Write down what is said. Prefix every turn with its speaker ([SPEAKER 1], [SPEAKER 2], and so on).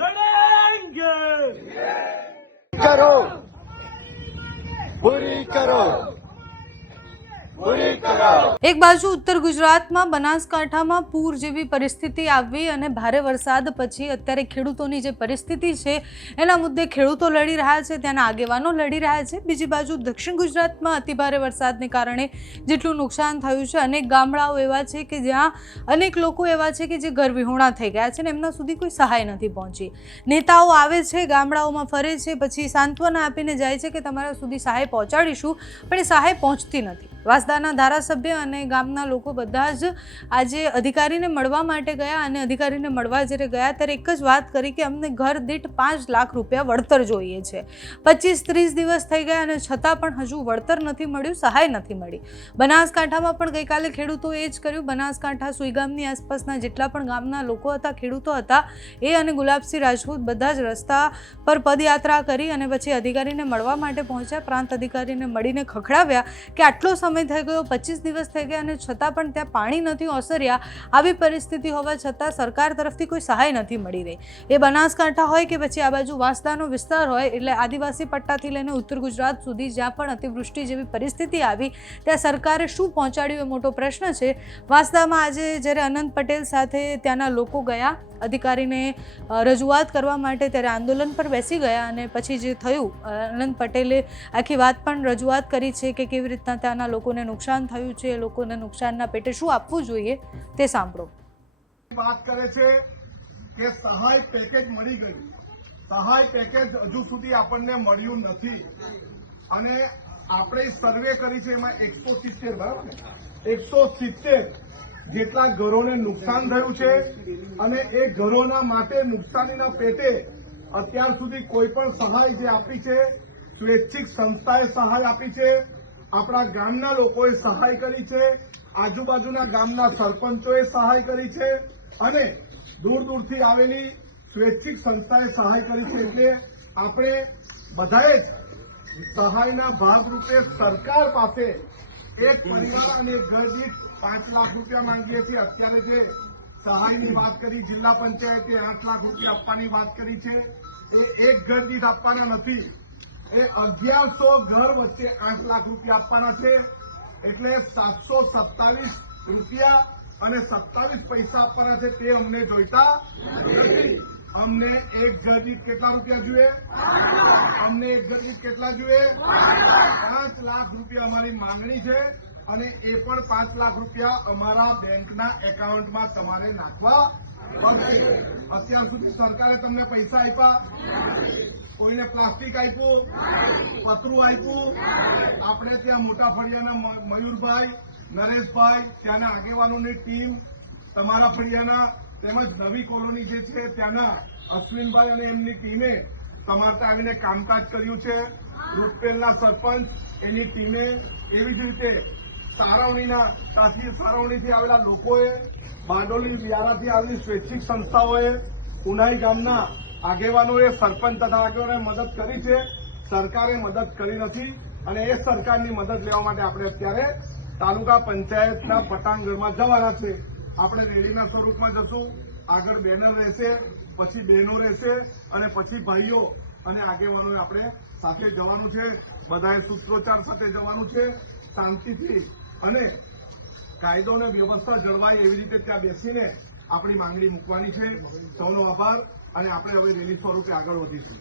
[SPEAKER 1] लड़ेंगे करो पूरी करो
[SPEAKER 2] એક બાજુ ઉત્તર ગુજરાતમાં બનાસકાંઠામાં પૂર જેવી પરિસ્થિતિ આવવી અને ભારે વરસાદ પછી અત્યારે ખેડૂતોની જે પરિસ્થિતિ છે, એના મુદ્દે ખેડૂતો લડી રહ્યા છે, ત્યાંના આગેવાનો લડી રહ્યા છે. બીજી બાજુ દક્ષિણ ગુજરાતમાં અતિભારે વરસાદને કારણે જેટલું નુકસાન થયું છે, અનેક ગામડાઓ એવા છે કે જ્યાં અનેક લોકો એવા છે કે જે ઘરવિહોણા થઈ ગયા છે અને એમના સુધી કોઈ સહાય નથી પહોંચી. નેતાઓ આવે છે, ગામડાઓમાં ફરે છે, પછી સાંત્વના આપીને જાય છે કે તમારા સુધી સહાય પહોંચાડીશું, પણ એ સહાય પહોંચતી નથી. વાસદાના ધારાસભ્ય અને ગામના લોકો બધા જ આજે અધિકારીને મળવા માટે ગયા અને અધિકારીને મળવા જ્યારે ગયા ત્યારે એક જ વાત કરી કે અમને ઘર દીઠ પાંચ લાખ રૂપિયા વળતર જોઈએ છે. પચીસ ત્રીસ દિવસ થઈ ગયા અને છતાં પણ હજુ વળતર નથી મળ્યું, સહાય નથી મળી. બનાસકાંઠામાં પણ ગઈકાલે ખેડૂતોએ એ જ કર્યું. બનાસકાંઠા, સુઈગામની આસપાસના જેટલા પણ ગામના લોકો હતા, ખેડૂતો હતા, એ અને ગુલાબસિંહ રાજપૂત બધા જ રસ્તા પર પદયાત્રા કરી અને પછી અધિકારીને મળવા માટે પહોંચ્યા. પ્રાંત અધિકારીને મળીને ખખડાવ્યા કે આટલો સમય થઈ ગયો, પચીસ દિવસ થઈ ગયા અને છતાં પણ ત્યાં પાણી નથી ઓસર્યા. આવી પરિસ્થિતિ હોવા છતાં સરકાર તરફથી કોઈ સહાય નથી મળી રહી. એ બનાસકાંઠા હોય કે પછી આ બાજુ વાંસદાનો વિસ્તાર હોય, એટલે આદિવાસી પટ્ટાથી લઈને ઉત્તર ગુજરાત સુધી જ્યાં પણ અતિવૃષ્ટિ જેવી પરિસ્થિતિ આવી, ત્યાં સરકારે શું પહોંચાડ્યું એ મોટો પ્રશ્ન છે. વાંસદામાં આજે જ્યારે અનંત પટેલ સાથે ત્યાંના લોકો ગયા અધિકારીને રજૂઆત કરવા માટે ત્યારે આંદોલન પર બેસી ગયા અને પછી જે થયું આનંદ પટેલે આખી વાત પણ રજૂઆત કરી છે કે કેવી રીતના ત્યાંના લોકોને નુકસાન થયું છે, લોકોને નુકસાનના પેટે શું આપવું જોઈએ તે સાંભળો.
[SPEAKER 3] વાત કરે છે કે સહાય પેકેજ મળી ગયું સહાય પેકેજ હજુ સુધી આપણને મળ્યું નથી. અને આપણે સર્વે કરી છે એમાં એકસો સિત્તેર, બરાબર? એકસો સિત્તેર જેટલા ઘરોને નુકસાન થયું છે અને એ ઘરોના માટે નુકસાનીના પેટે અત્યાર સુધી કોઈ પણ સહાય જે આપી છે, સ્વૈચ્છિક સંસ્થાએ સહાય આપી છે, આપણા ગામના લોકોએ સહાય કરી છે, આજુબાજુના ગામના સરપંચોએ સહાય કરી છે અને દૂર દૂરથી આવેલી સ્વૈચ્છિક સંસ્થાએ સહાય કરી છે એટલે આપણે બધાએ જ સહાયના ભાગરૂપે સરકાર પાસે એક પરિવાર અને એક ઘર દીઠ પાંચ લાખ રૂપિયા માંગીએ છીએ અત્યારે જે સહાયની વાત કરી, જિલ્લા પંચાયતે આઠ લાખ રૂપિયા આપવાની વાત કરી છે. એ એક ઘર દીઠ આપવાના નથી. એ અગિયારસો ઘર વચ્ચે આઠ લાખ રૂપિયા આપવાના છે. એટલે સાતસો સત્તાવીસ રૂપિયા અને સત્તાવીસ પૈસા આપવાના છે. તે અમને જોઈતા અમને એક જજીત કેટલા રૂપિયા જોઈએ? અમને એક જજીત કેટલા જોઈએ? પાંચ લાખ રૂપિયા અમારી માંગણી છે અને એ પણ પાંચ લાખ રૂપિયા અમારા બેંકના એકાઉન્ટમાં તમારે નાખવા પડશે. અત્યાર સુધી સરકારે તમને પૈસા આપ્યા. કોઈને પ્લાસ્ટિક આપ્યું, પતરું આપ્યું. આપણે ત્યાં મોટા ફળિયાના મયુરભાઈ, નરેશભાઈ, ત્યાંના આગેવાનોની ટીમ, તમારા ફળિયાના તેમજ નવી કોલોની જે છે, ત્યાંના અશ્વિનભાઈ અને એમની ટીમે તમારે આવીને કામકાજ કર્યું છે. રૂપેલના સરપંચ, એની ટીમે એવી જ રીતે સારવણીના ત્યાંથી સારવણીથી આવેલા લોકોએ, બારડોલી વ્યારાથી આવેલી સ્વૈચ્છિક સંસ્થાઓએ, ઉનાઈ ગામના આગેવાનોએ સરપંચ તથા આગેવાનોએ મદદ કરી છે. સરકારે મદદ કરી નથી અને એ સરકારની મદદ લેવા માટે આપણે અત્યારે તાલુકા પંચાયતના પટાંગરમાં જવાના છે. આપણે રેલીના સ્વરૂપમાં જશું. આગળ બેનર રહેશે, પછી બહેનો રહેશે અને પછી ભાઈઓ અને આગેવાનોએ આપણે સાથે જવાનું છે. બધાએ સૂત્રોચ્ચાર સાથે જવાનું છે. શાંતિથી અને કાયદો અને વ્યવસ્થા જળવાય એવી રીતે ત્યાં બેસીને આપણી માંગણી મૂકવાની છે. સૌનો આભાર અને આપણે હવે રેલી સ્વરૂપે આગળ વધીશું.